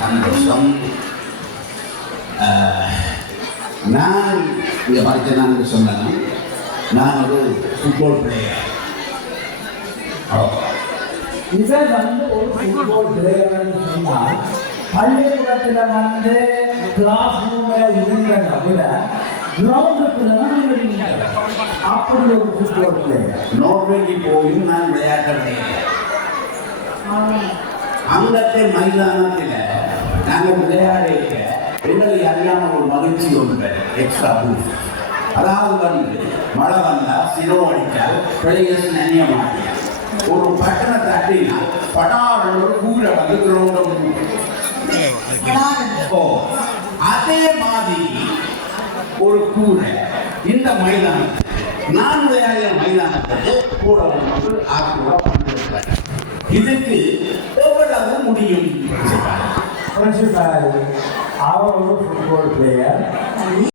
சந்தோஷம். நான் இங்கே படித்த நான் சொன்னேன் நான் ஒரு ஃபுட்பால் பிளேயர் இவர் வந்து ஒரு ஃபுட்பால் பிளேயர்னு சொன்னால் பள்ளிக்கூடத்தில் வந்து கிளாஸ் ரூமில் இருந்ததை விட கிரவுண்டுக்குள்ள தான் அப்படி ஒரு ஃபுட்பால் பிளேயர் நோர்வேக்கு போயும் நான் விளையாடுறேன் அங்கத்தை மைதானத்தில் நாங்கள் விளையாடிக்க எங்களுக்கு அறியாமல் ஒரு மகிழ்ச்சி ஒன்று எக்ஸ்ட்ரா பூஸ்ட் அதாவது வந்து மழை வந்தால் சிரோ அடித்தால் பிளேயர்ஸ் நனைய மாட்டேன் ஒரு பட்டணம் தட்டினா படாட ஒரு கூரை வந்து கிரௌண்ட் ஓ அதே மாதிரி ஒரு கூரை இந்த மைதானத்தில் நான் விளையாடிய மைதானத்துக்கு கூட ஒன்று ஆக்குவா இதுக்கு எவ்வளவு முடியும்? பிரின்சிபால் அவர் ஒரு ஃபுட்பால் பிளேயர்